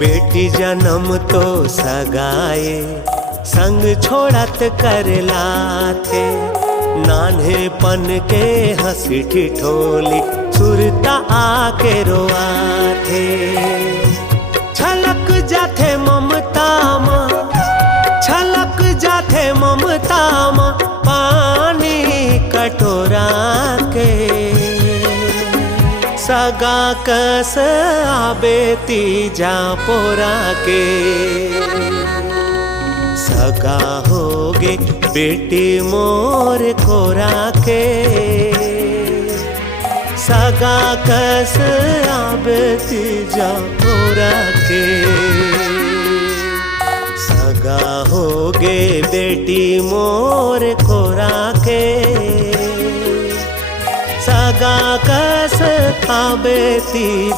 बेटी जन्म तो सगाए संग छोड़त करला थे। नान्हेपन के हंसी ठिठोली सुरता आके रोआ थे। छलक जाथे ममता माँ, छलक जाथे ममता माँ पानी कटोरा के। सगा कस आबे तीजा पोरा के। सगा होगे बेटी मोर कोरा के। सगा कस आबे तीजा पोरा के। सगा होगे बेटी मोर कोरा के। सगा कस आबे तीजा